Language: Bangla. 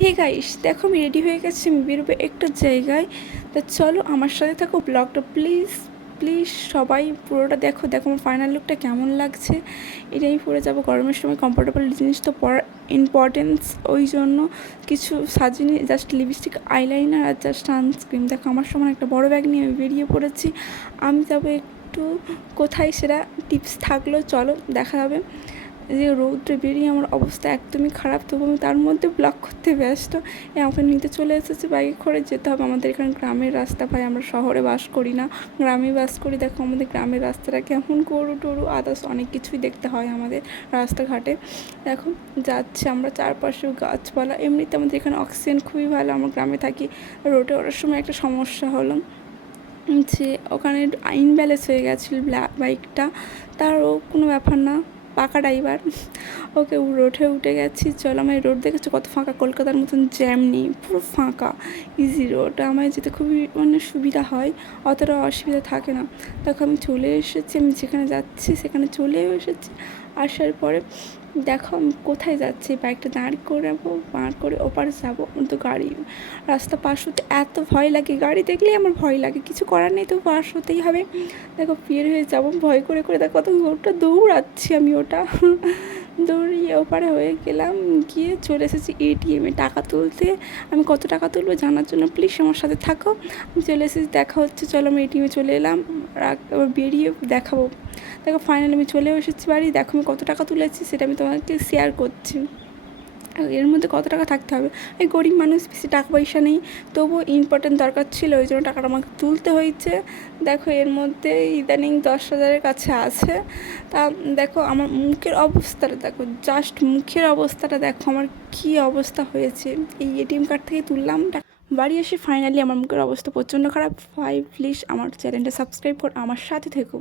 হে গাইস, দেখো আমি রেডি হয়ে গেছি, আমি বেরোবো একটা জায়গায়। তা চলো আমার সাথে থাকো, ব্লগটা প্লিজ প্লিজ সবাই পুরোটা দেখো। দেখো আমার ফাইনাল লুকটা কেমন লাগছে। এটাই পরে যাবো, গরমের সময় কমফোর্টেবল জিনিস তো পরার ইম্পর্টেন্স, ওই জন্য কিছু সাজিনি, জাস্ট লিপস্টিক, আইলাইনার আর জাস্ট সানস্ক্রিন। দেখো আমার সময় একটা বড় ব্যাগ নিয়ে আমি বেরিয়ে পড়েছি। আমি যাবো একটু কোথায়, সেটা টিপস থাকলেও চলো দেখা যাবে। যে রৌদ্রে বেরিয়ে আমার অবস্থা একদমই খারাপ, তবু আমি তার মধ্যে ব্লগ করতে ব্যস্ত। আমাকে নিতে চলে এসেছে, বাইকে করে যেতে হবে। আমাদের এখানে গ্রামের রাস্তা, ভাই আমরা শহরে বাস করি না, গ্রামে বাস করি। দেখো আমাদের গ্রামের রাস্তাটা কেমন, গরু টরু আদার্স অনেক কিছুই দেখতে হয় আমাদের রাস্তাঘাটে। দেখো যাচ্ছে আমরা, চারপাশেও গাছপালা, এমনিতে আমাদের এখানে অক্সিজেন খুবই ভালো। আমরা গ্রামে থাকি। রোডে ওঠার সময় একটা সমস্যা হলো যে ওখানে ইনব্যালেন্স হয়ে গেছিলো বাইকটা, তারও কোনো ব্যাপার না, পাকা ড্রাইভার, ওকে রোডে উঠে গেছি। চলো আমার রোড দেখেছো কত ফাঁকা, কলকাতার মতন জ্যাম নেই, পুরো ফাঁকা ইজি রোড। আমার যেতে খুবই সুবিধা হয়, অতটা অসুবিধা থাকে না। দেখো আমি চলে এসেছি, আমি যেখানে যাচ্ছি সেখানে চলেও এসেছি। আসার পরে দেখো আমি কোথায় যাচ্ছি, বাইকটা দাঁড় করাবো, দাঁড় করে ওপারে যাবো। তো গাড়ি, রাস্তা পাশ হতে এত ভয় লাগে, গাড়ি দেখলেই আমার ভয় লাগে, কিছু করার নেই, তো পাশ হতেই হবে। দেখো বের হয়ে যাবো ভয় করে করে, দেখো কত ওটা দৌড়াচ্ছি আমি, ওটা দৌড়িয়ে ওপারে হয়ে গেলাম, গিয়ে চলে এসেছি এটিএমে টাকা তুলতে। আমি কত টাকা তুলবো জানার জন্য প্লিজ আমার সাথে থাকো। আমি চলে এসেছি, দেখা হচ্ছে, চলো আমি এটিএমে চলে এলাম, আবার বেরিয়ে দেখাবো। দেখো ফাইনালি আমি চলেও এসেছি বাড়ি। দেখো আমি কত টাকা তুলেছি সেটা আমি তোমাকে শেয়ার করছি। এর মধ্যে কত টাকা থাকতে হবে, এই গরিব মানুষ, বেশি টাকা পয়সা নেই, তবুও ইম্পর্টেন্ট দরকার ছিল, ওই জন্য টাকাটা আমাকে তুলতে হয়েছে। দেখো এর মধ্যে ইদানিং 10,000-এর কাছে আছে। তা দেখো আমার মুখের অবস্থাটা দেখো, জাস্ট মুখের অবস্থাটা দেখো আমার কী অবস্থা হয়েছে। এই এটিএম কার্ড থেকে তুললাম টাকা, বাড়ি এসে ফাইনালি আমার মুখের অবস্থা প্রচণ্ড খারাপ। প্লিজ আমার চ্যানেলটা সাবস্ক্রাইব করে আমার সাথে থেকো।